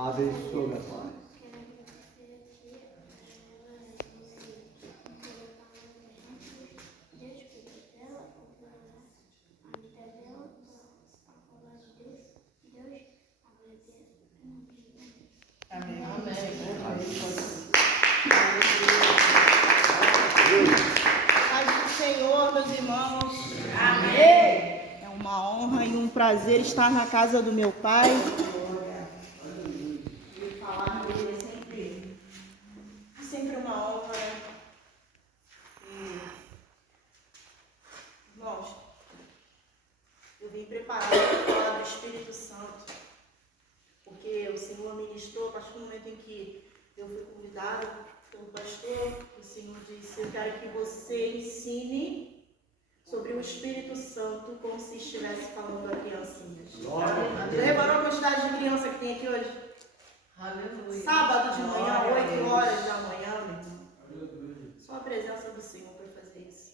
Abençoa, meu Pai. Amém. Amém. Paz do Senhor, meus irmãos. Amém. É uma honra e um prazer estar na casa do meu Pai. E falar dele é sempre uma honra. Irmãos, eu vim preparado para falar do Espírito Santo, porque o Senhor ministrou a partir do momento em que eu fui convidado pelo pastor. O Senhor disse: eu quero que você ensine sobre o Espírito Santo como se estivesse falando a criancinhas. Já reparou a quantidade de criança que tem aqui hoje? Aleluia. Sábado de manhã, 8 horas da manhã, meu irmão. Só a presença do Senhor para fazer isso.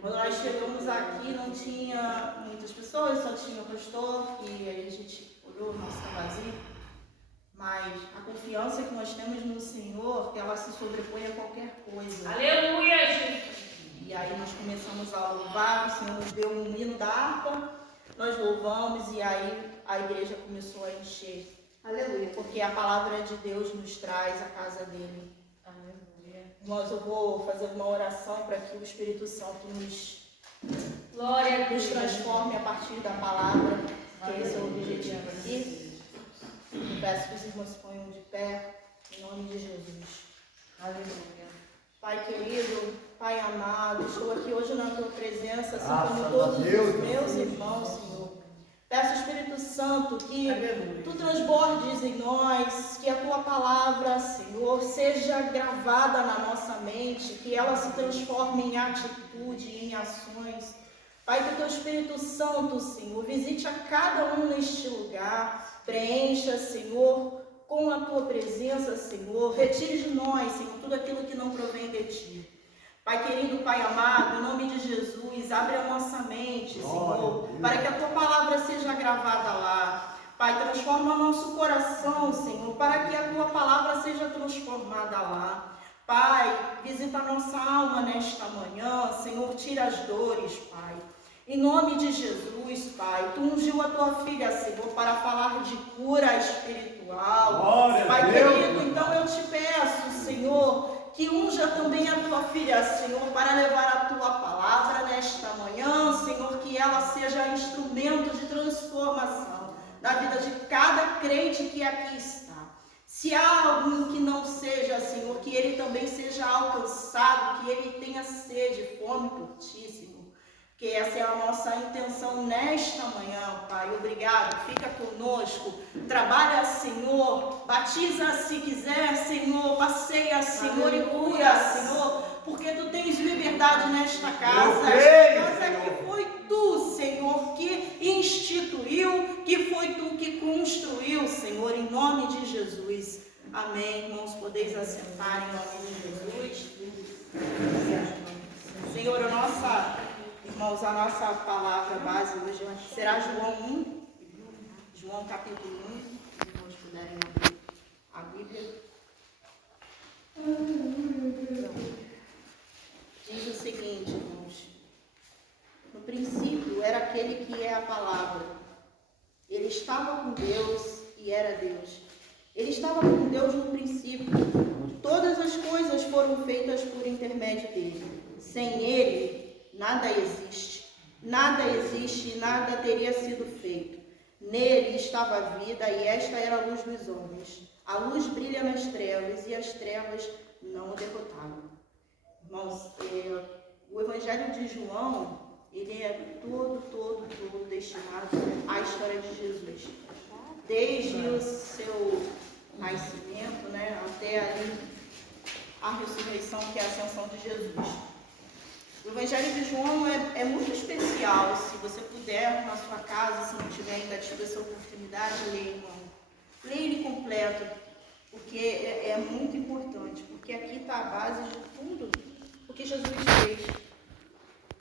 Quando nós chegamos aqui, não tinha muitas pessoas, só tinha o pastor, e aí a gente olhou, nossa, vazio. Mas a confiança que nós temos no Senhor, ela se sobrepõe a qualquer coisa. Aleluia, Jesus! E aí nós começamos a louvar, o Senhor nos deu um hino da harpa, nós louvamos e aí a igreja começou a encher. Aleluia! Porque a palavra de Deus nos traz à casa dele. Aleluia! Nós, eu vou fazer uma oração para que o Espírito Santo nos transforme a partir da palavra, que esse é o objetivo aqui. Eu peço que os irmãos se ponham de pé, em nome de Jesus. Aleluia. Pai querido, Pai amado, estou aqui hoje na tua presença, assim como todos os meus irmãos, Senhor. Peço, Espírito Santo, que tu transbordes em nós, que a tua palavra, Senhor, seja gravada na nossa mente, que ela se transforme em atitude, em ações. Pai, que o teu Espírito Santo, Senhor, visite a cada um neste lugar, preencha, Senhor, com a tua presença, Senhor, retire de nós, Senhor, tudo aquilo que não provém de ti. Pai querido, Pai amado, em nome de Jesus, abre a nossa mente, Senhor, para que a tua palavra seja gravada lá. Pai, transforma nosso coração, Senhor, para que a tua palavra seja transformada lá. Pai, visita a nossa alma nesta manhã, Senhor, tira as dores, Pai. Em nome de Jesus, Pai, tu ungiu a tua filha, Senhor, para falar de cura espiritual. Glória Pai querido, então eu te peço, Senhor, que unja também a tua filha, Senhor, para levar a tua palavra nesta manhã, Senhor, que ela seja instrumento de transformação na vida de cada crente que aqui está. Se há algum que não seja, Senhor, que ele também seja alcançado, que ele tenha sede e fome por ti, Senhor. Que essa é a nossa intenção nesta manhã, Pai. Obrigado, fica conosco, trabalha, Senhor, batiza se quiser, Senhor, passeia, Senhor, e cura, Senhor, porque tu tens liberdade nesta casa. Esta casa que foi tu, Senhor, que instituiu, que foi tu que construiu, Senhor, em nome de Jesus. Amém, irmãos, podeis assentar em nome de Jesus. Senhor, irmãos, a nossa palavra base hoje será João 1, João capítulo 1, se irmãos puderem abrir a Bíblia. Diz o seguinte, irmãos: no princípio era aquele que é a palavra. Ele estava com Deus e era Deus. Ele estava com Deus no princípio. Todas as coisas foram feitas por intermédio dele. Sem ele, nada existe. Nada existe e nada teria sido feito. Nele estava a vida e esta era a luz dos homens. A luz brilha nas trevas e as trevas não o derrotaram. Irmãos, o Evangelho de João, ele é todo destinado à história de Jesus. Desde o seu nascimento, né, até ali a ressurreição, que é a ascensão de Jesus. O Evangelho de João é muito especial. Se você puder, na sua casa, se não tiver ainda tido essa oportunidade, leia, irmão. Leia ele completo, porque é muito importante, porque aqui está a base de tudo o que Jesus fez.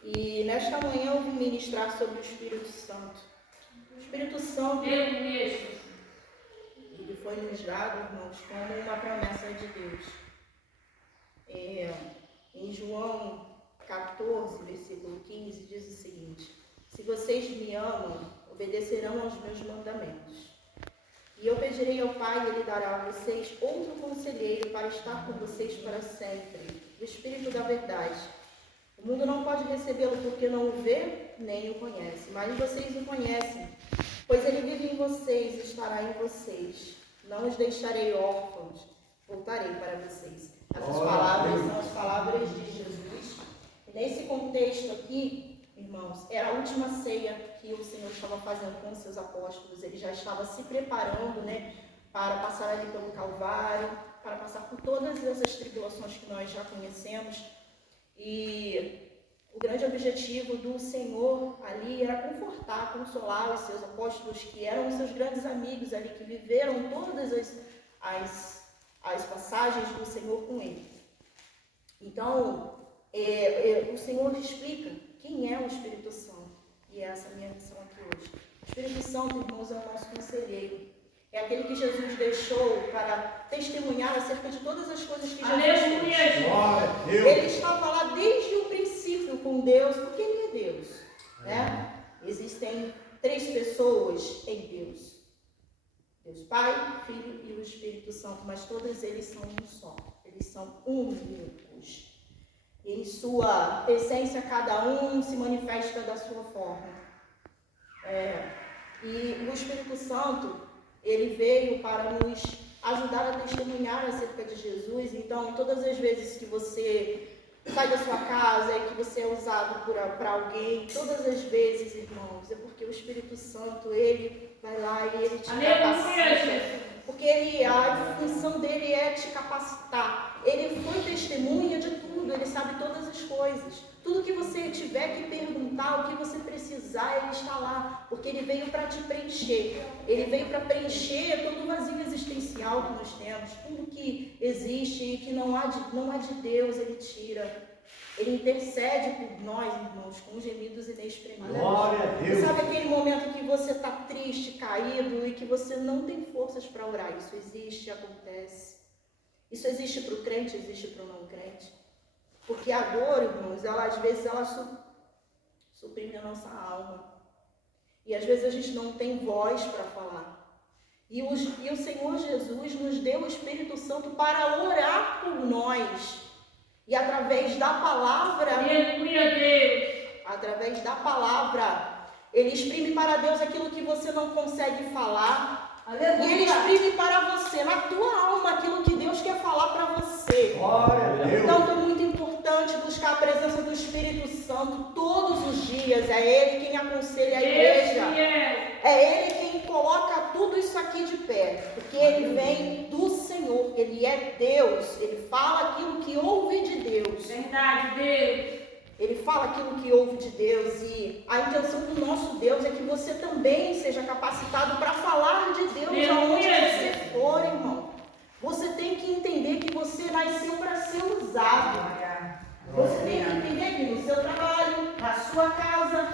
E nesta manhã eu vim ministrar sobre o Espírito Santo. O Espírito Santo, ele foi nos dado, irmãos, como uma promessa de Deus. Em João 14, versículo 15, diz o seguinte: se vocês me amam, obedecerão aos meus mandamentos. E eu pedirei ao Pai, e Ele dará a vocês outro conselheiro para estar com vocês para sempre, o Espírito da verdade. O mundo não pode recebê-lo porque não o vê, nem o conhece, mas vocês o conhecem, pois ele vive em vocês e estará em vocês. Não os deixarei órfãos, voltarei para vocês. Essas palavras são as palavras de Jesus. E nesse contexto aqui, irmãos, era a última ceia que o Senhor estava fazendo com os seus apóstolos. Ele já estava se preparando, para passar ali pelo Calvário, para passar por todas essas tribulações que nós já conhecemos. E o grande objetivo do Senhor ali era confortar, consolar os seus apóstolos, que eram os seus grandes amigos ali, que viveram todas as passagens do Senhor com ele. Então, o Senhor explica quem é o Espírito Santo. E essa é a minha missão aqui hoje. O Espírito Santo, irmãos, é o nosso conselheiro. É aquele que Jesus deixou para testemunhar acerca de todas as coisas que Jesus fez. Ele estava lá desde o princípio com Deus, porque Ele é Deus. Existem 3 pessoas em Deus. Deus Pai, Filho e o Espírito Santo, mas todos eles são um só. Eles são únicos. Em sua essência, cada um se manifesta da sua forma. E o Espírito Santo, ele veio para nos ajudar a testemunhar acerca de Jesus. Então, todas as vezes que você sai da sua casa e que você é usado para alguém, todas as vezes, irmãos, é porque o Espírito Santo, ele vai lá e ele te capacita. Porque a função dele é te capacitar. Ele foi testemunha de tudo, ele sabe todas as coisas. Tudo que você tiver que perguntar, o que você precisar, ele está lá. Porque ele veio para te preencher. Ele veio para preencher todo o vazio existencial que nós temos. Tudo que existe e que não há de Deus, ele tira. Ele intercede por nós, irmãos, com gemidos inexprimíveis. Glória a Deus. Sabe aquele momento que você está triste, caído e que você não tem forças para orar? Isso existe, acontece. Isso existe para o crente, existe para o não crente. Porque a dor, irmãos, às vezes ela suprime a nossa alma. E às vezes a gente não tem voz para falar. E o Senhor Jesus nos deu o Espírito Santo para orar por nós. E através da palavra, ele exprime para Deus aquilo que você não consegue falar. Aleluia. E ele exprime para você, na tua alma, aquilo que Deus quer falar para você. Então é muito importante buscar a presença do Espírito Santo todos os dias. É Ele quem aconselha a igreja. É Ele quem coloca tudo isso aqui de pé. Porque Ele vem do Senhor. Ele é Deus. Ele fala aquilo que ouve de Deus. Verdade, Deus. Ele fala aquilo que ouve de Deus. E a intenção do nosso Deus é que você também seja capacitado para falar de Deus aonde você for, irmão. Você tem que entender que você nasceu para ser usado. Você tem que entender que no seu trabalho, na sua casa,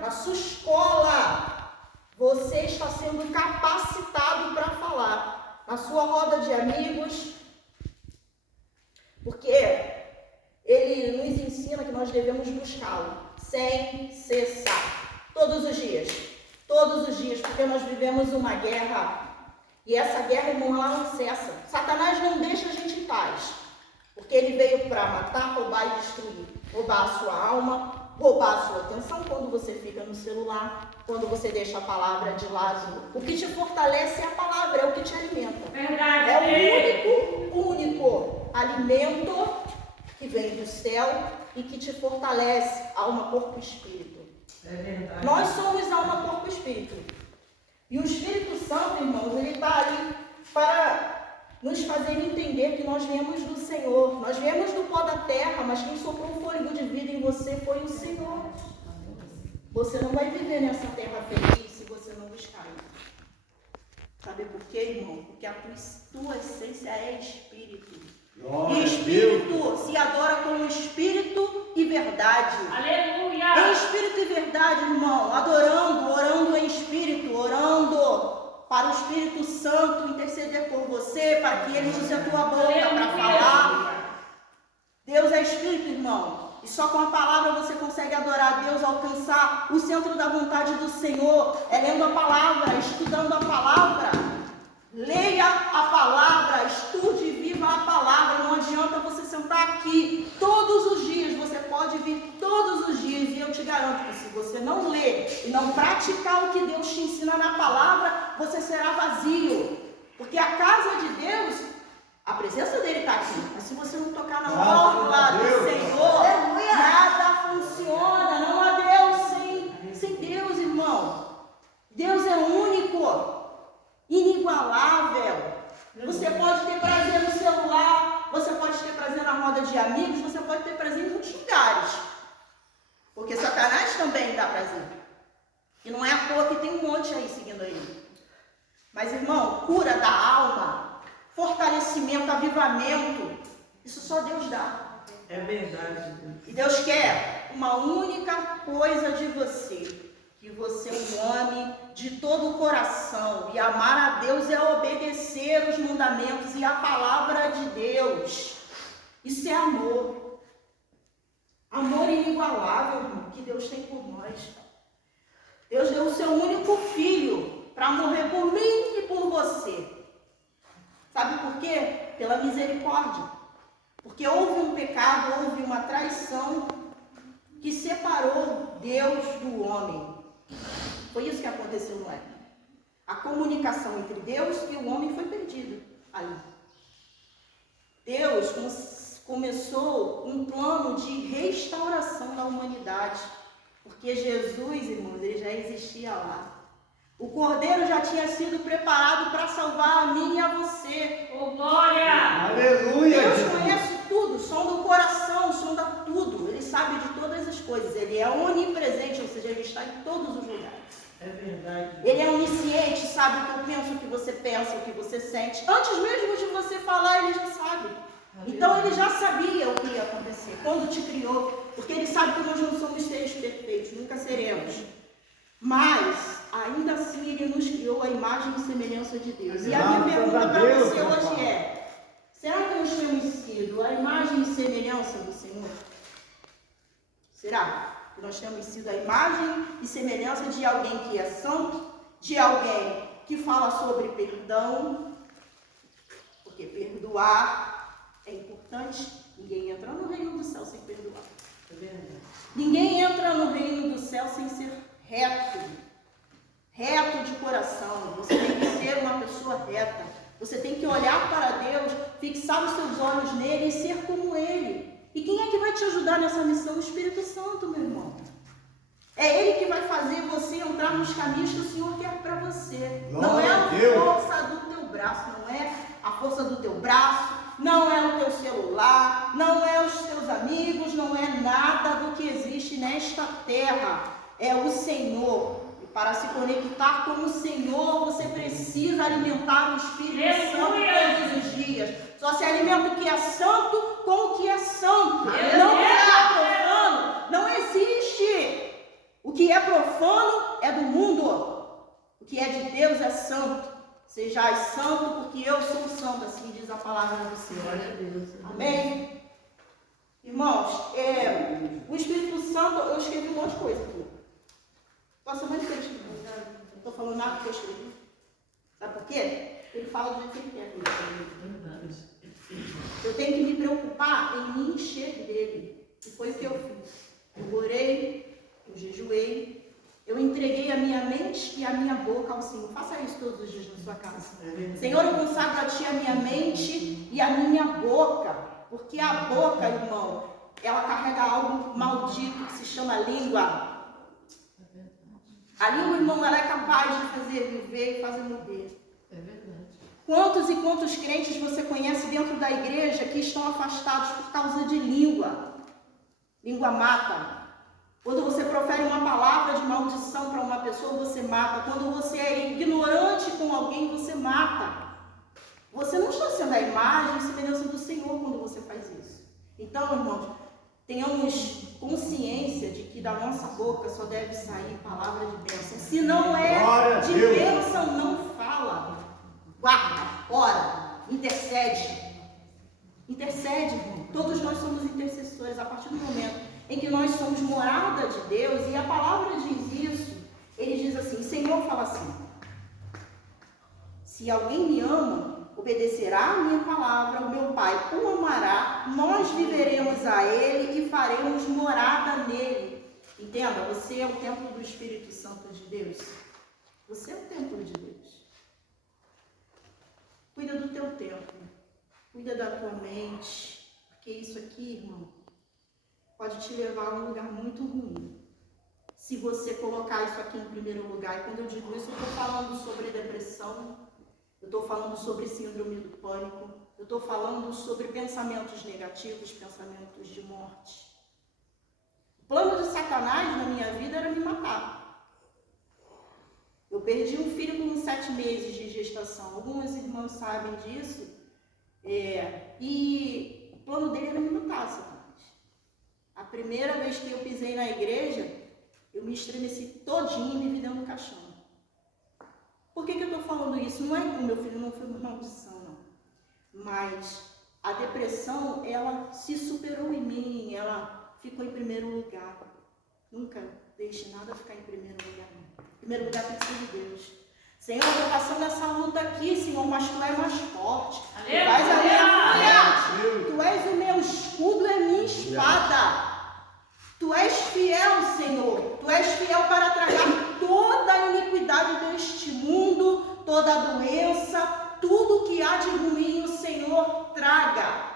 na sua escola, você está sendo capacitado para falar. Na sua roda de amigos, porque ele nos ensina que nós devemos buscá-lo sem cessar, todos os dias, porque nós vivemos uma guerra. E essa guerra, irmão, ela não cessa. Satanás não deixa a gente em paz. Porque ele veio para matar, roubar e destruir. Roubar a sua alma, roubar a sua atenção quando você fica no celular, quando você deixa a palavra de lado. O que te fortalece é a palavra, é o que te alimenta. Verdade. É o único alimento que vem do céu e que te fortalece, alma, corpo e espírito. É verdade. Nós somos alma, corpo e espírito. E o Espírito Santo, irmãos, ele está ali para nos fazer entender que nós viemos do Senhor. Nós viemos do pó da terra, mas quem soprou um fôlego de vida em você foi o Senhor. Você não vai viver nessa terra feliz se você não buscar isso. Sabe por quê, irmão? Porque a tua essência é espírito. E espírito se adora com espírito e verdade. Aleluia! Em espírito e verdade, irmão, orando em espírito, orando para os Espírito Santo interceder por você, para que Ele use a tua boca para falar. Deus é Espírito, irmão. E só com a palavra você consegue adorar a Deus, alcançar o centro da vontade do Senhor. É lendo a palavra, estudando a palavra. Leia a palavra, estude e viva a palavra. Não adianta você sentar aqui todos os dias. Você pode vir todos os dias. E eu te garanto que se você não ler e não praticar o que Deus te ensina na palavra, você será vazio. Porque a casa de Deus, a presença dele está aqui. Mas se você não tocar na orla do Senhor, nada funciona. Não há Deus sem Deus, irmão. Deus é único, inigualável. Você pode ter prazer no celular, você pode ter prazer na roda de amigos, você pode ter prazer em muitos lugares. Porque Satanás também dá prazer. E não é à toa que tem um monte aí seguindo ele. Mas, irmão, cura da alma, fortalecimento, avivamento, isso só Deus dá. É verdade. E Deus quer uma única coisa de você. Que você o ame de todo o coração. E amar a Deus é obedecer os mandamentos e a palavra de Deus. Isso é amor. Amor inigualável, irmão, que Deus tem por nós. Deus deu o seu único filho para morrer por mim e por você. Sabe por quê? Pela misericórdia. Porque houve um pecado, houve uma traição que separou Deus do homem. Foi isso que aconteceu no Éden. A comunicação entre Deus e o homem foi perdida ali. Deus começou um plano de restauração da humanidade. Porque Jesus, irmãos, ele já existia lá. O Cordeiro já tinha sido preparado para salvar a mim e a você. Oh, glória! Aleluia! Deus conhece tudo, sonda o coração, sonda tudo. Ele sabe de todas as coisas. Ele é onipresente, ou seja, ele está em todos os lugares. É verdade. Ele é onisciente, sabe o que eu penso, o que você pensa, o que você sente. Antes mesmo de você falar, ele já sabe. Então ele já sabia o que ia acontecer quando te criou. Porque ele sabe que nós não somos seres perfeitos, nunca seremos. Mas, ainda assim, ele nos criou a imagem e semelhança de Deus. E a minha pergunta para você hoje é: será que nós temos sido a imagem e semelhança do Senhor? Será que nós temos sido a imagem e semelhança de alguém que é santo? De alguém que fala sobre perdão? Porque perdoar é importante. Ninguém entra no reino do céu sem perdoar. É verdade. Ninguém entra no reino do céu sem ser reto de coração. Você tem que ser uma pessoa reta. Você tem que olhar para Deus, fixar os seus olhos nele e ser como ele. E quem é que vai te ajudar nessa missão? O Espírito Santo, meu irmão. É ele que vai fazer você entrar nos caminhos que o Senhor quer para você. Não é a força do teu braço, não é a força do teu braço, não é o teu celular, não é os teus amigos, não é nada do que existe nesta terra. É o Senhor. E para se conectar com o Senhor, você precisa alimentar o Espírito Santo todos os dias. Só se alimenta o que é santo com o que é santo. Não é profano. Não existe. O que é profano é do mundo. O que é de Deus é santo. Sejais santo, porque eu sou santo, assim diz a palavra do Senhor. Amém? Irmãos, o Espírito Santo, eu escrevi um monte de coisa aqui. Posso mais que eu escrevi? Não estou falando nada que eu escrevi. Sabe por quê? Ele fala do jeito que ele quer. Eu tenho que me preocupar em me encher dele. E foi o que eu fiz. Eu orei, eu jejuei, eu entreguei a minha mente e a minha boca ao Senhor. Faça isso todos os dias na sua casa. Senhor, eu consagro a Ti a minha mente e a minha boca. Porque a boca, irmão, ela carrega algo maldito que se chama língua. A língua, irmão, ela é capaz de fazer viver e fazer morrer. É verdade. Quantos e quantos crentes você conhece dentro da igreja que estão afastados por causa de língua? Língua mata. Quando você profere uma palavra de maldição para uma pessoa, você mata. Quando você é ignorante com alguém, você mata. Você não está sendo a imagem e semelhança do Senhor quando você faz isso. Então, irmãos, tenhamos consciência de que da nossa boca só deve sair palavra de bênção. Se não é de bênção, não fala. guarda, ora, intercede. Intercede, irmão. Todos nós somos intercessores a partir do momento em que nós somos morada de Deus, e a palavra diz isso. Ele diz assim, o Senhor fala assim, se alguém me ama, obedecerá a minha palavra, o meu Pai o amará, nós viveremos a Ele e faremos morada nele. Entenda, você é o templo do Espírito Santo de Deus. Você é o templo de Deus. Cuida do teu templo, cuida da tua mente, porque isso aqui, irmão, pode te levar a um lugar muito ruim. Se você colocar isso aqui em primeiro lugar, e quando eu digo isso, eu estou falando sobre depressão, eu estou falando sobre síndrome do pânico, eu estou falando sobre pensamentos negativos, pensamentos de morte. O plano de Satanás na minha vida era me matar. Eu perdi um filho com 7 meses de gestação. Algumas irmãs sabem disso. E o plano dele era me matar, Satanás. A primeira vez que eu pisei na igreja, eu me estremeci todinha e me vi dentro do caixão. Por que eu estou falando isso? Não é que o meu filho não foi uma maldição, não. Mas a depressão, ela se superou em mim, ela ficou em primeiro lugar. Nunca deixe nada ficar em primeiro lugar, não. Em primeiro lugar tem que ser de Deus. Senhor, eu estou passando essa luta aqui, Senhor, mas Tu és mais forte. Tu és a minha força. Tu és o meu escudo, é minha espada. Tu és fiel, Senhor. Tu és fiel para tragar toda a iniquidade deste mundo, toda a doença, tudo que há de ruim, o Senhor traga.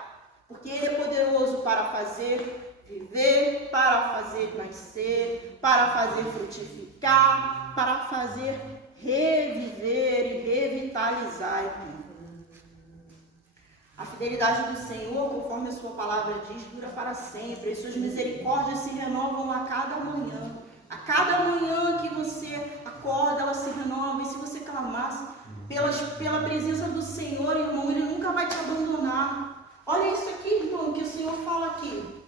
Porque Ele é poderoso para fazer viver, para fazer nascer, para fazer frutificar, para fazer reviver e revitalizar, irmão. A fidelidade do Senhor, conforme a sua palavra diz, dura para sempre. E suas misericórdias se renovam a cada manhã. A cada manhã que você acorda, ela se renova. E se você clamasse pela presença do Senhor, irmão, Ele nunca vai te abandonar. Olha isso aqui, irmão, que o Senhor fala aqui.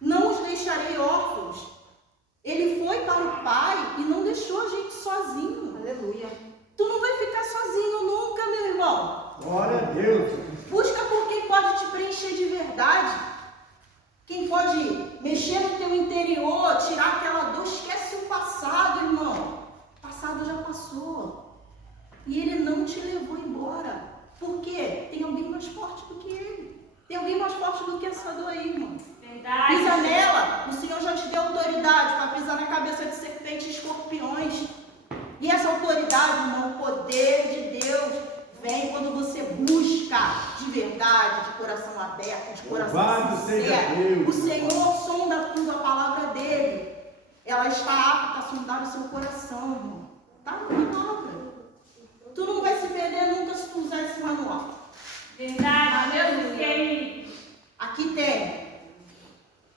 Não os deixarei órfãos. Ele foi para o Pai e não deixou a gente sozinho. Aleluia. Tu não vai ficar sozinho nunca, meu irmão. Glória a Deus. Busca por quem pode te preencher de verdade. Quem pode mexer no teu interior, tirar aquela dor. Esquece o passado, irmão. O passado já passou. E Ele não te levou embora. Por quê? Tem alguém mais forte do que Ele. Tem alguém mais forte do que essa dor aí, irmão. Verdade. Pisa nela. O Senhor já te deu autoridade para pisar na cabeça de serpentes e escorpiões. E essa autoridade, irmão, o poder de Deus vem quando você busca de verdade, de coração aberto, de coração sincero. O Senhor sonda tudo, a palavra dele. Ela está apta a sondar o seu coração, irmão. Está na palavra. Tu não vai se perder nunca se tu usar esse manual. Verdade, aleluia. Aqui tem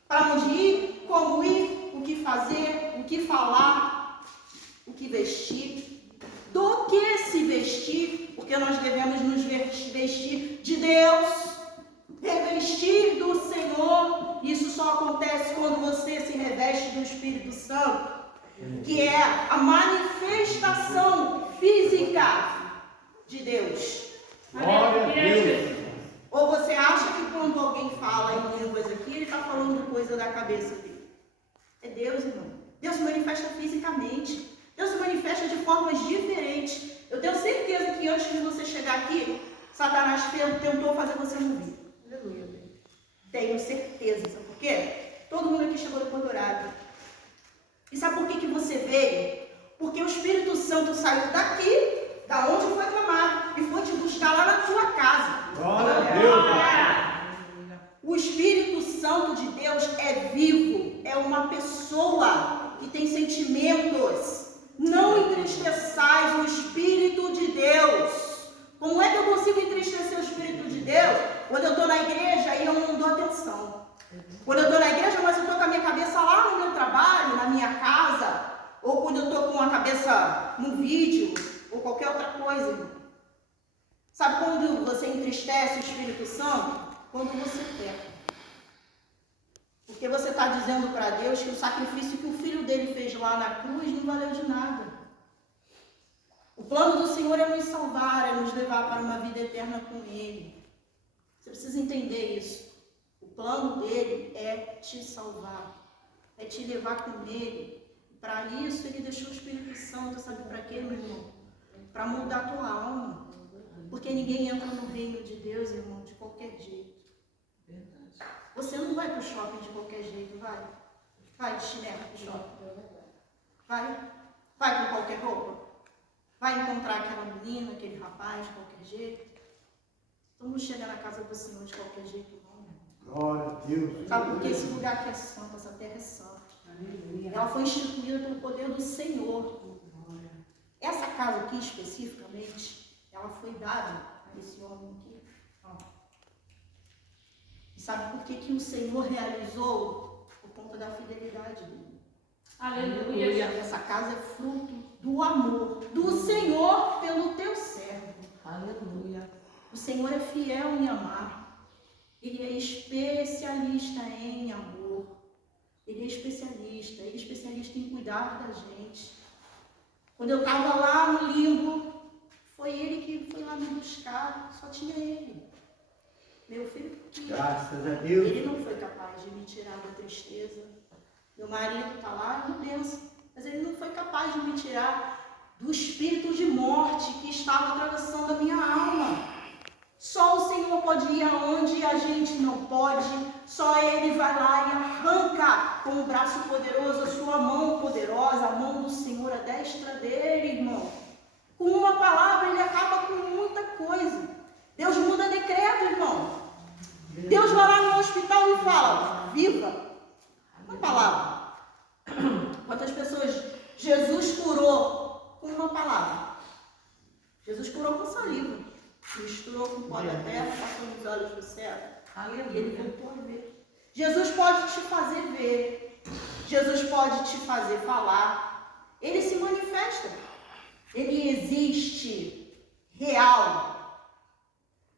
para onde ir, como ir, o que fazer, o que falar, o que vestir, do que se vestir, porque nós devemos nos vestir de Deus, revestir do Senhor. Isso só acontece quando você se reveste do Espírito Santo, que é a manifestação física de Deus. Glória a Deus. Ou você acha que quando alguém fala em línguas aqui, ele está falando coisa da cabeça dele? É Deus, irmão. Deus se manifesta fisicamente. Deus se manifesta de formas diferentes. Eu tenho certeza que antes de você chegar aqui, Satanás tentou fazer você morrer. Aleluia. Tenho certeza. Sabe por quê? Todo mundo aqui chegou depois do horário. E sabe por que você veio? Porque o Espírito Santo saiu daqui, da onde foi clamado, e foi te buscar lá na tua casa. Glória a Deus. O Espírito Santo de Deus é vivo, é uma pessoa que tem sentimentos. Não entristeçais o Espírito de Deus. Como é que eu consigo entristecer o Espírito de Deus? Quando eu estou na igreja e eu não dou atenção. Quando eu estou na igreja, mas eu estou com a minha cabeça lá no meu trabalho, na minha casa, ou quando eu estou com a cabeça no vídeo, ou qualquer outra coisa. Sabe quando você entristece o Espírito Santo? Quando você peca. Porque você está dizendo para Deus que o sacrifício que o Filho dele fez lá na cruz não valeu de nada. O plano do Senhor é nos salvar. salvar, é nos levar para uma vida eterna com Ele. Você precisa entender isso. O plano dele é te salvar, é te levar com Ele. Para isso, Ele deixou o Espírito Santo, sabe para quê, meu irmão? Para mudar a tua alma. Porque ninguém entra no reino de Deus, irmão, de qualquer jeito. Você não vai para o shopping de qualquer jeito, vai? Vai de chinelo para o shopping? Vai? Vai com qualquer roupa? Vai encontrar aquela menina, aquele rapaz de qualquer jeito? Então não chega na casa do Senhor de qualquer jeito, não. Glória a Deus. Sabe por que esse lugar aqui é santo, essa terra é santa? Ela foi instituída pelo poder do Senhor. Essa casa aqui, especificamente, ela foi dada a esse homem aqui. E sabe por que o Senhor realizou? Por conta da fidelidade dele. Aleluia. Essa casa é fruto do amor do Senhor pelo teu servo. Aleluia. O Senhor é fiel em amar. Ele é especialista em amor. Ele é especialista em cuidar da gente. Quando eu estava lá no limbo, foi ele que foi lá me buscar, só tinha ele. Meu filho pequeno. Graças a Deus. Ele não foi capaz de me tirar da tristeza. Meu marido está lá no denso, mas ele não foi capaz de me tirar do espírito de morte que estava atravessando a minha alma. Só o Senhor pode ir aonde a gente não pode. Só Ele vai lá e arranca com o braço poderoso, a sua mão poderosa, a mão do Senhor, a destra dele, irmão. Com uma palavra Ele acaba com muita coisa. Deus muda decreto, irmão. Deus vai lá no hospital e fala, viva. Uma palavra. Quantas pessoas Jesus curou com uma palavra? Jesus curou com saliva. Misturou com pó da terra, passou nos olhos do céu. E ele voltou a ver. Jesus pode te fazer ver. Jesus pode te fazer falar. Ele se manifesta. Ele existe. Real.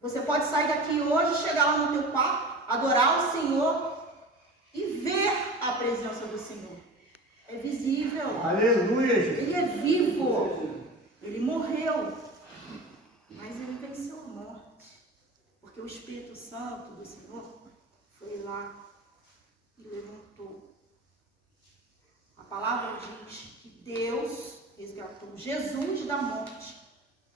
Você pode sair daqui hoje, chegar lá no teu quarto, adorar o Senhor e ver a presença do Senhor. É visível. Aleluia, Jesus. Ele é vivo. Ele morreu. Mas ele venceu a morte. Porque o Espírito Santo do Senhor foi lá e levantou. A palavra diz que Deus resgatou Jesus da morte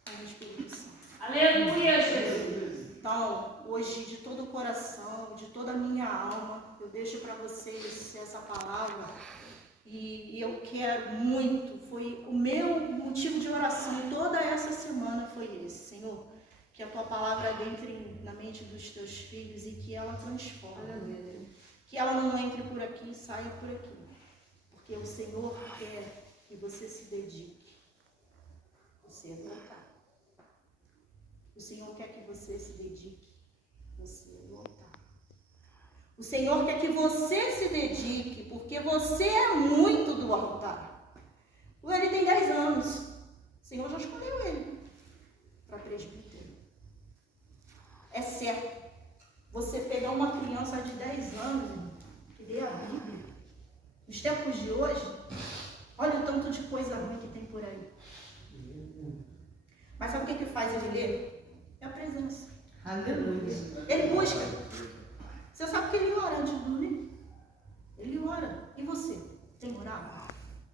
com o Espírito Santo. Aleluia, Jesus. Então, hoje, de todo o coração, de toda a minha alma, eu deixo para vocês essa palavra. E eu quero muito, foi o meu motivo de oração toda essa semana foi esse. Senhor, que a tua palavra entre na mente dos teus filhos e que ela transforme. Que ela não entre por aqui e saia por aqui. Porque o Senhor quer que você se dedique. Você é voltar. O Senhor quer que você se dedique. Você é voltar. O Senhor quer que você se dedique, porque você é muito do altar. Ele tem 10 anos. O Senhor já escolheu ele para presbítero. É certo. Você pegar uma criança de 10 anos que lê a Bíblia, nos tempos de hoje, olha o tanto de coisa ruim que tem por aí. Mas sabe o que faz ele ler? É a presença. Aleluia. Ele busca. Você sabe que ele ora antes de dormir? Ele ora. E você? Tem orado?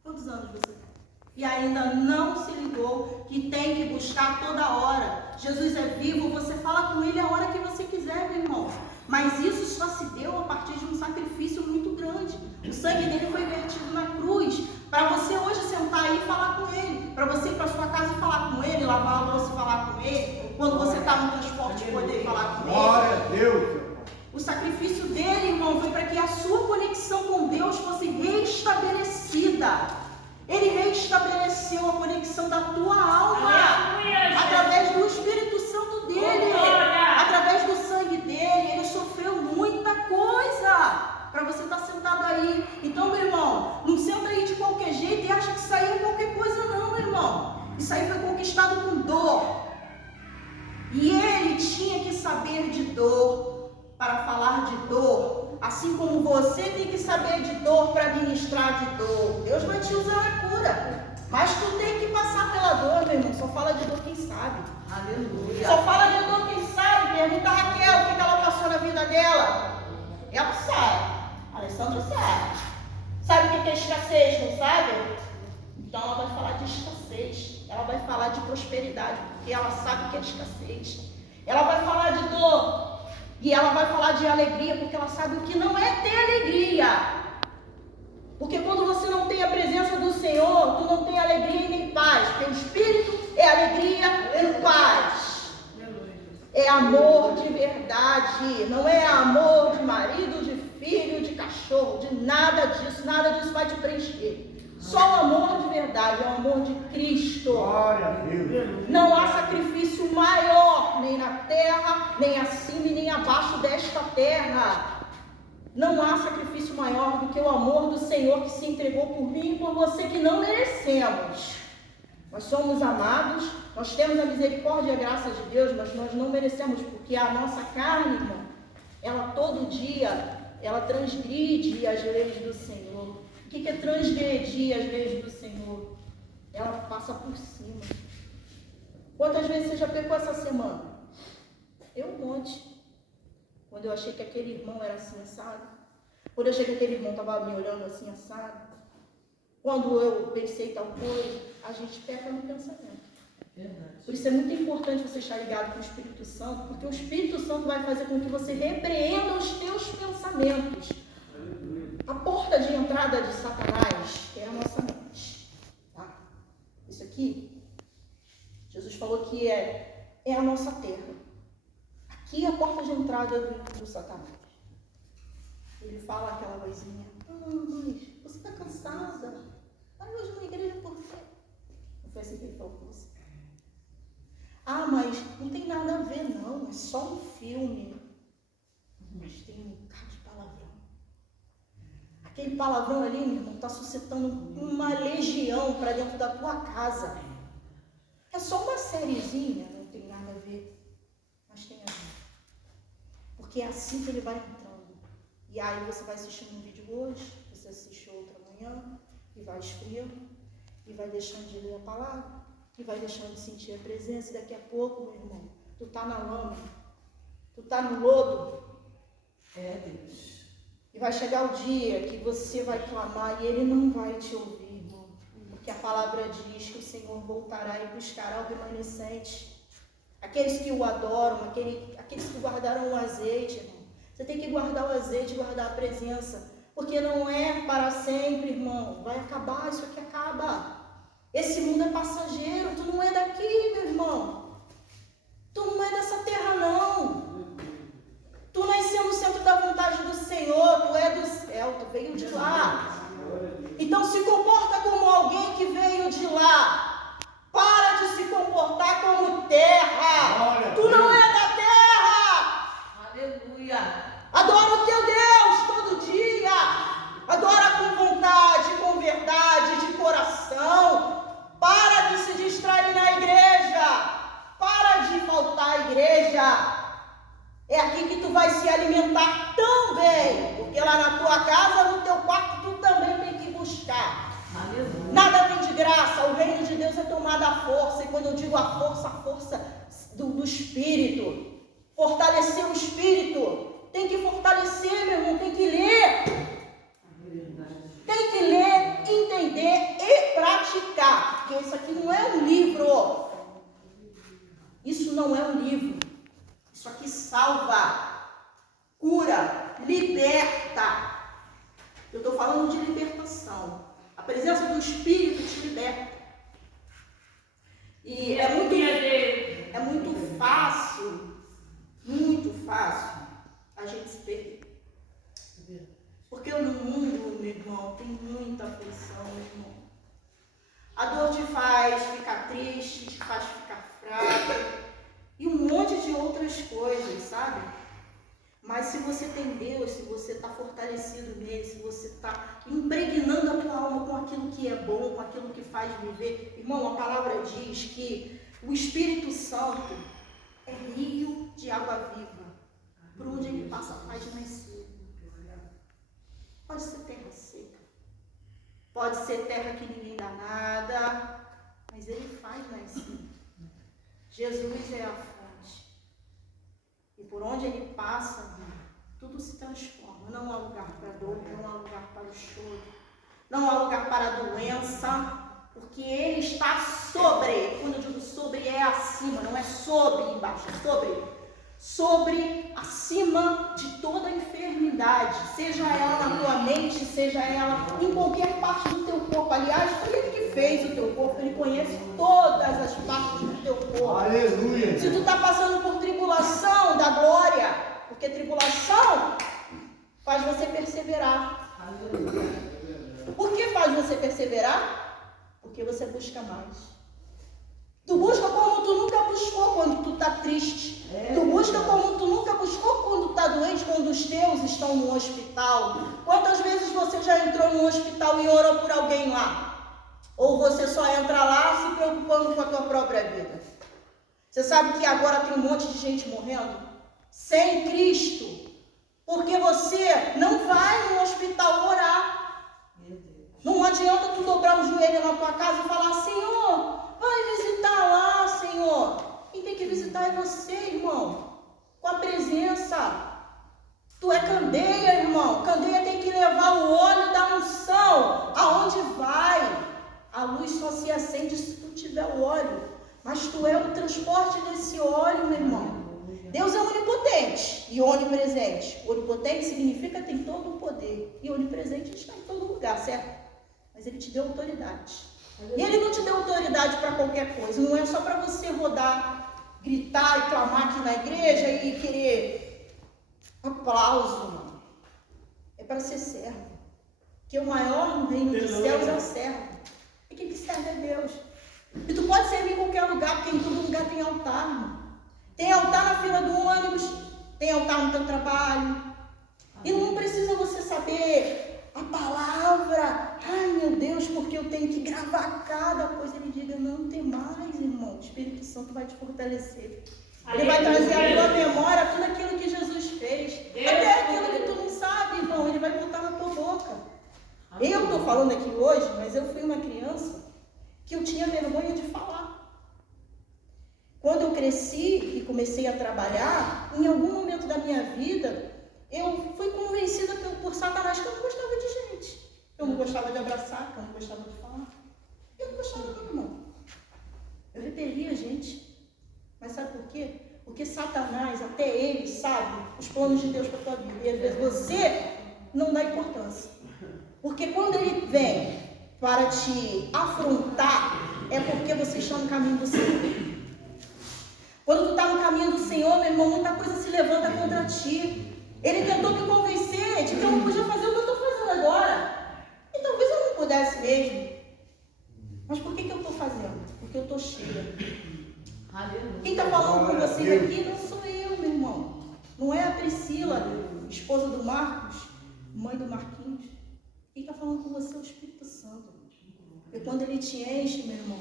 Quantos anos você tem? E ainda não se ligou que tem que buscar toda hora. Jesus é vivo, você fala com ele a hora que você quiser, meu irmão. Mas isso só se deu a partir de um sacrifício muito grande. O sangue dele foi vertido na cruz. Para você hoje sentar aí e falar com ele. Para você ir para sua casa e falar com ele, lavar a louça e falar com ele. Quando você está no transporte, poder falar com ele. Glória a Deus. O sacrifício dele, irmão, foi para que a sua conexão com Deus fosse restabelecida. Ele restabeleceu a conexão da tua alma. Aleluia, através do Espírito Santo dele. Através do sangue dele. Ele sofreu muita coisa para você estar sentado aí. Então, meu irmão, não senta aí de qualquer jeito e acha que isso aí é qualquer coisa não, meu irmão. Isso aí foi conquistado com dor. E ele tinha que saber de dor para falar de dor, assim como você tem que saber de dor para ministrar de dor. Deus vai te usar na cura, mas tu tem que passar pela dor, meu irmão, só fala de dor quem sabe. Aleluia. Só fala de dor quem sabe. Pergunta a Raquel o que ela passou na vida dela. Ela sabe. Alessandra sabe. Sabe o que é escassez, não sabe? Então ela vai falar de escassez. Ela vai falar de prosperidade, porque ela sabe o que é escassez. Ela vai falar de dor. E ela vai falar de alegria, porque ela sabe o que não é ter alegria. Porque quando você não tem a presença do Senhor, tu não tem alegria e nem paz. Teu espírito é alegria e paz. É amor de verdade. Não é amor de marido, de filho, de cachorro, de nada disso. Nada disso vai te preencher. Só o amor de verdade, é o amor de Cristo. Glória a Deus. Não há sacrifício maior, nem na terra, nem acima e nem abaixo desta terra. Não há sacrifício maior do que o amor do Senhor que se entregou por mim e por você, que não merecemos. Nós somos amados, nós temos a misericórdia e a graça de Deus, mas nós não merecemos, porque a nossa carne, irmão, ela todo dia, ela transgride as leis do Senhor. O que é transgredir as leis do Senhor? Ela passa por cima. Quantas vezes você já pecou essa semana? Eu um monte. Quando eu achei que aquele irmão era assim assado. Quando eu achei que aquele irmão estava me olhando assim assado. Quando eu pensei tal coisa, a gente peca no pensamento. Verdade. Por isso é muito importante você estar ligado com o Espírito Santo, porque o Espírito Santo vai fazer com que você repreenda os teus pensamentos. A porta de entrada de Satanás é a nossa mente. Tá? Isso aqui, Jesus falou que é a nossa terra. Aqui é a porta de entrada do Satanás. Ele fala aquela vozinha: mas você está cansada? Vai hoje na igreja por quê? Não foi assim que ele falou com você? Ah, mas não tem nada a ver não, é só um filme. Mas tem um bocado de palavrão. Aquele palavrão ali, meu irmão, está suscitando uma legião para dentro da tua casa. É só uma sériezinha, não tem nada a ver. Mas tem a ver. Porque é assim que ele vai entrando. E aí você vai assistindo um vídeo hoje, você assiste outro amanhã, e vai esfriando, e vai deixando de ler a palavra, e vai deixando de sentir a presença, e daqui a pouco, meu irmão, tu tá na lama, tu tá no lodo. É, Deus. E vai chegar o dia que você vai clamar e ele não vai te ouvir, irmão. Porque a palavra diz que o Senhor voltará e buscará o remanescente. Aqueles que o adoram, aqueles que guardaram o azeite, irmão. Você tem que guardar o azeite, guardar a presença. Porque não é para sempre, irmão. Vai acabar, isso aqui acaba. Esse mundo é passageiro. Tu não é daqui, meu irmão. Tu não é dessa terra, não. Tu nasceu no centro da vontade do Senhor. Tu é do céu, tu veio de lá. Então se comporta como alguém que veio de lá. Para de se comportar como terra. Tu não é da terra. Aleluia. Adora o teu Deus todo dia. Adora com vontade, com verdade, de coração. Para de se distrair na igreja. Para de faltar à igreja. É aqui que tu vai se alimentar também. Porque lá na tua casa, no teu quarto, tu também tem que buscar. Aleluia. Nada vem de graça. O reino de Deus é tomada à força. E quando eu digo a força do Espírito. Fortalecer o Espírito. Tem que fortalecer, meu irmão. Tem que ler. Tem que ler, entender e praticar. Porque isso aqui não é um livro. Isso não é um livro. Isso aqui salva, cura, liberta. Eu estou falando de libertação. A presença do Espírito te liberta. E é muito fácil a gente se perder. Porque no mundo, meu irmão, tem muita aflição, meu irmão. A dor te faz ficar triste, te faz ficar fraco. E um monte de outras coisas, sabe? Mas se você tem Deus, se você está fortalecido nele, se você está impregnando a tua alma com aquilo que é bom, com aquilo que faz viver. Irmão, a palavra diz que o Espírito Santo é rio de água viva. Por onde ele passa faz nascer. Pode ser terra seca. Pode ser terra que ninguém dá nada. Mas ele faz nascer. Jesus é a fonte. E por onde ele passa, tudo se transforma. Não há lugar para a dor, não há lugar para o choro, não há lugar para a doença, porque ele está sobre. Quando eu digo sobre, é acima, não é sobre embaixo, é sobre, acima de toda enfermidade, seja ela na tua mente, seja ela em qualquer parte do teu corpo. Aliás, foi ele que fez o teu corpo, ele conhece todas as partes do teu corpo. Aleluia. Se tu está passando por tribulação, dá glória, porque tribulação faz você perseverar. Por que faz você perseverar? Porque você busca mais. Tu busca como tu nunca buscou quando tu está triste. Tu busca como tu nunca buscou quando tu está doente, quando os teus estão no hospital. Quantas vezes você já entrou no hospital e orou por alguém lá? Ou você só entra lá se preocupando com a tua própria vida? Você sabe que agora tem um monte de gente morrendo sem Cristo, porque você não vai no hospital orar. Não adianta tu dobrar o joelho na tua casa e falar: Senhor, vai visitar lá, Senhor. Quem tem que visitar é você, irmão, com a presença. Tu é candeia, irmão. Candeia tem que levar o óleo da unção aonde vai. A luz só se acende se tu tiver o óleo, mas tu é o transporte desse óleo, meu irmão. Deus é onipotente e onipresente. Onipotente significa que tem todo o poder, e onipresente está em todo lugar, certo? Mas ele te deu autoridade. E ele não te deu autoridade para qualquer coisa. Não é só para você rodar, gritar e clamar aqui na igreja e querer aplauso, não. É para ser servo. Porque o maior no reino dos céus é o servo. E quem que serve é Deus. E tu pode servir em qualquer lugar, porque em todo lugar tem altar, irmão. Tem altar na fila do ônibus, tem altar no teu trabalho. E não precisa você saber a palavra, ai meu Deus, porque eu tenho que gravar cada coisa. Ele diga: não tem mais, irmão. O Espírito Santo vai te fortalecer. Ele vai trazer à tua memória tudo aquilo que Jesus fez. Até aquilo que tu não sabe, irmão, ele vai botar na tua boca. Eu estou falando aqui hoje, mas eu fui uma criança que eu tinha vergonha de falar. Quando eu cresci e comecei a trabalhar, em algum momento da minha vida, eu fui convencida por Satanás que eu não gostava de gente. Eu não gostava de abraçar, que eu não gostava de falar. Eu não gostava não, irmão. Eu repelia a gente. Mas sabe por quê? Porque Satanás, até ele, sabe os planos de Deus para a tua vida. E às vezes você não dá importância. Porque quando ele vem para te afrontar, é porque você está no caminho do Senhor. Quando tu está no caminho do Senhor, meu irmão, muita coisa se levanta contra ti. Ele tentou me convencer de que eu não podia fazer o que eu estou fazendo agora. E talvez eu não pudesse mesmo. Mas por que eu estou fazendo? Porque eu estou cheia. Quem está falando com vocês aqui não sou eu, meu irmão. Não é a Priscila, esposa do Marcos, mãe do Marquinhos. Quem está falando com você é o Espírito Santo. E quando ele te enche, meu irmão,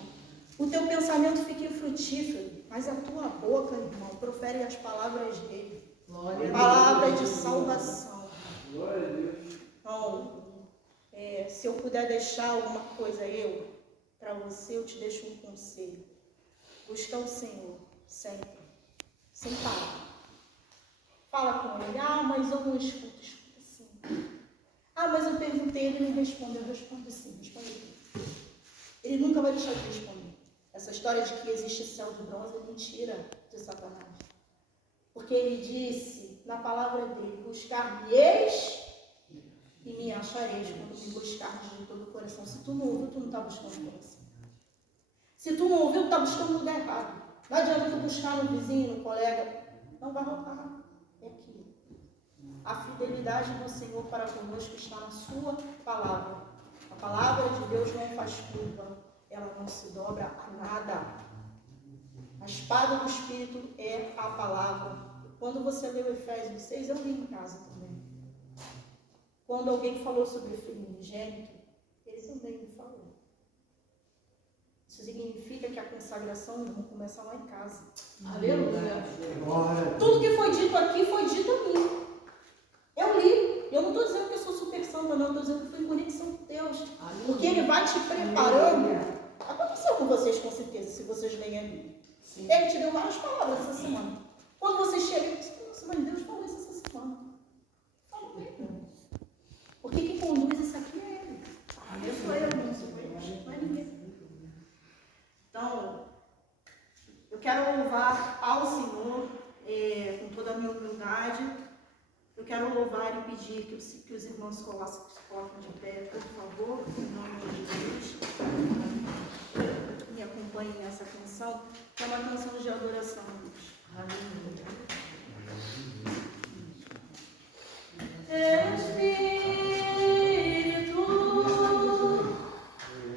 o teu pensamento fica infrutífero, mas a tua boca, irmão, profere as palavras dele. Palavra de salvação. Glória a Deus. Então, se eu puder deixar alguma coisa para você, eu te deixo um conselho. Busca o Senhor, sempre, sem parar. Fala com ele: mas eu não escuto sim. Mas eu perguntei, ele não respondeu. Eu respondo sim, responde. Ele nunca vai deixar de responder. Essa história de que existe céu de bronze é mentira de Satanás. Porque ele disse na palavra dele: buscar-me-eis e me achareis quando me buscardes de todo o coração. Se tu não ouviu, tu não está buscando o coração. Se tu não ouviu, tu está buscando o lugar errado. Não adianta tu buscar no vizinho, no colega. Não vai rolar. É aquilo. A fidelidade do Senhor para conosco está na sua palavra. A palavra de Deus não faz curva. Ela não se dobra a nada. A espada do Espírito é a palavra. Quando você leu Efésios 6, eu li em casa também. Quando alguém falou sobre o filho unigênito, ele também me falou. Isso significa que a consagração não começa lá em casa. Aleluia. Tudo que foi dito aqui foi dito a mim. Eu li. Eu não estou dizendo que eu sou super santa, não. Estou dizendo que foi em conexão com Deus. Porque ele vai te preparando. Aconteceu com vocês, com certeza, se vocês leem a Bíblia. Ele te deu várias palavras essa semana. Quando você chega e diz, nossa, mas Deus falou isso essa semana. Fala com ele. Porque quem conduz isso aqui é ele. Eu sou eu, não sou ele. Não é ninguém. Então, eu quero louvar ao Senhor com toda a minha humildade. Eu quero louvar e pedir que os irmãos se coloquem de pé, por favor, em nome de Jesus. Me acompanhem nessa canção, que é uma canção de adoração a Deus. Espírito,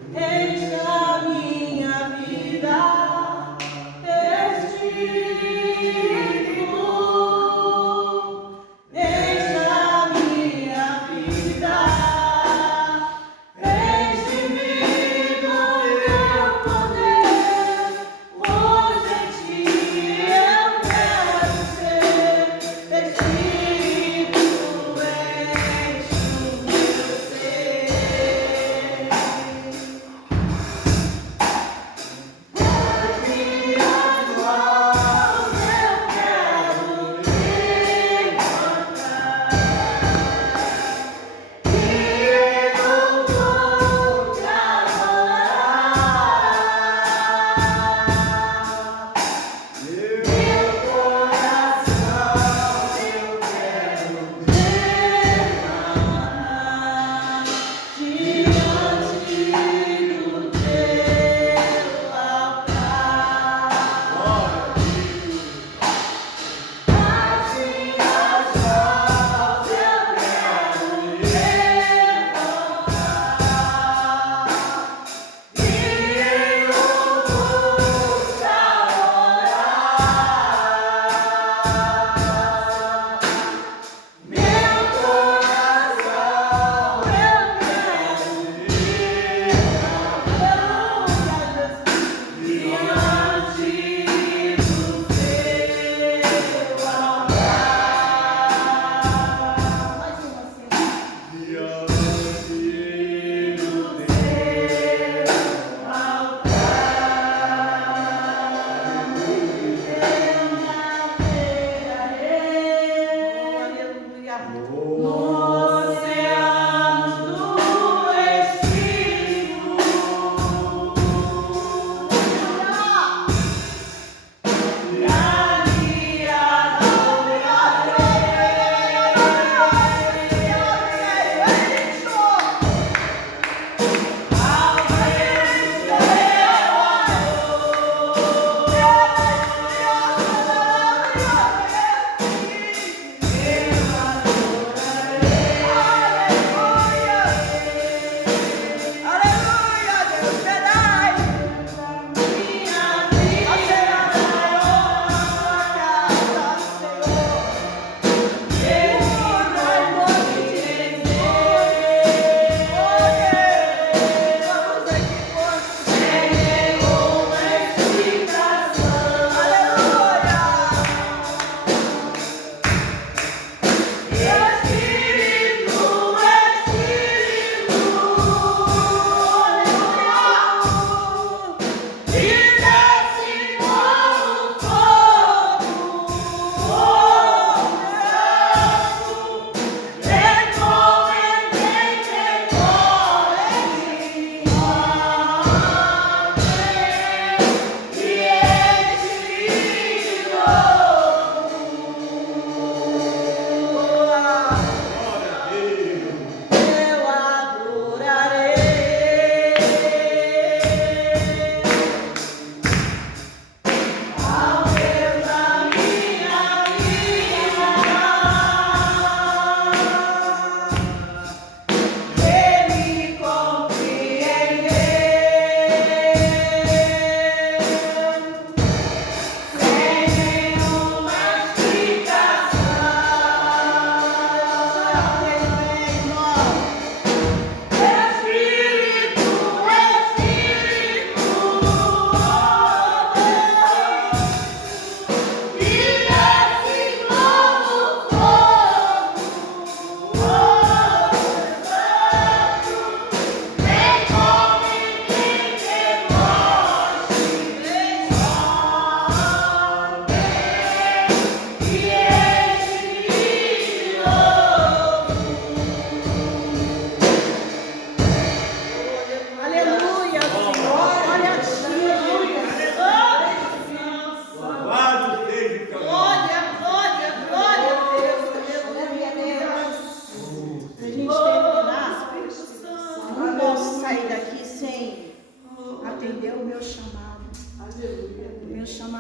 enche a minha vida. Espírito, enche a minha vida. Enche-me com teu poder, pois em ti eu quero ser. Espírito,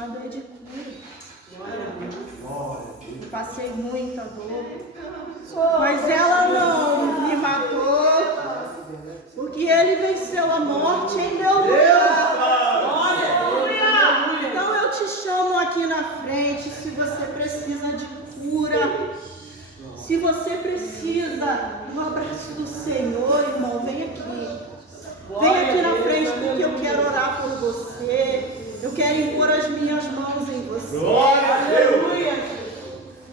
chamado é de cura. Eu passei muita dor, mas ela não me matou, porque ele venceu a morte em meu lugar. Então eu te chamo aqui na frente, se você precisa de cura, se você precisa do abraço do Senhor, irmão, vem aqui. Vem aqui na frente, porque eu quero orar por você. Eu quero impor as minhas mãos em você. Glória a Deus.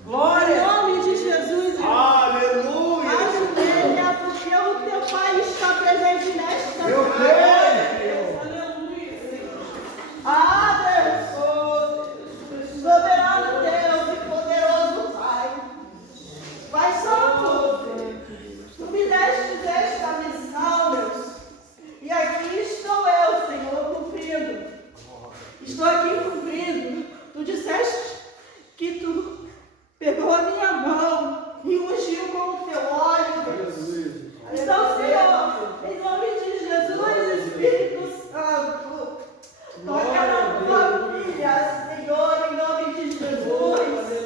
Glória. Em nome de Jesus, irmão. Aleluia. Ajoelha, porque o teu Pai está presente nesta Eu casa. creio. Ah, Deus, soberano Deus e poderoso Pai. Pai Santo, tu me deste esta missão, Deus. E aqui estou eu, Senhor, cumprindo. Estou aqui cumprindo. Tu disseste que tu pegou a minha mão e ungiu com o teu óleo, Deus. Então, Senhor, em nome de Jesus, Espírito Santo, toca na tua filha, Senhor, em nome de Jesus.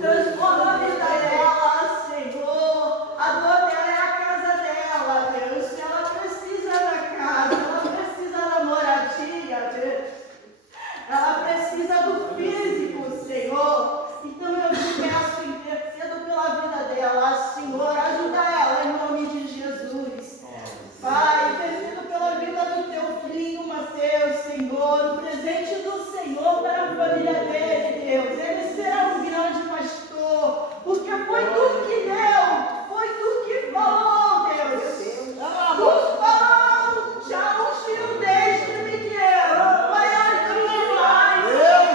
Transforma a vida dela, Senhor. A dor dela é a casa dela, Deus. Ela precisa da casa, ela precisa da moradia, Deus. Ela precisa do físico, Senhor. Então eu te peço, intercedo pela vida dela, Senhor. Ajuda ela em nome de Jesus. Pai, intercedo pela vida do teu filho, Mateus, Senhor. O presente do Senhor para a família dele, Deus. Ele será um grande pastor, porque foi tu que deu, foi tu que falou, Deus. Tu falou, já ungiu desde pequeno. Vai agir mais, Deus.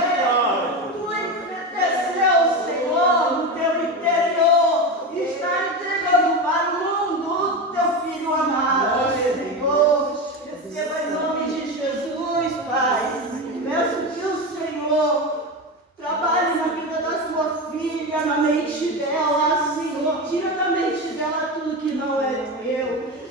Tu entreteceu, Senhor, no teu interior. E está entregando para o mundo o teu filho amado, Senhor. Receba em nome de Jesus, Pai. Peço que o Senhor trabalhe na vida da sua filha, na mente dela, Senhor. Tira da mente dela tudo que não é teu.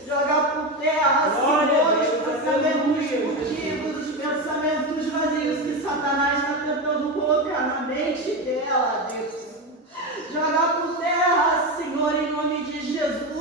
Joga por terra, Senhor, os pensamentos furtivos, os pensamentos vazios que Satanás está tentando colocar na mente dela, Deus. Joga por terra, Senhor, em nome de Jesus.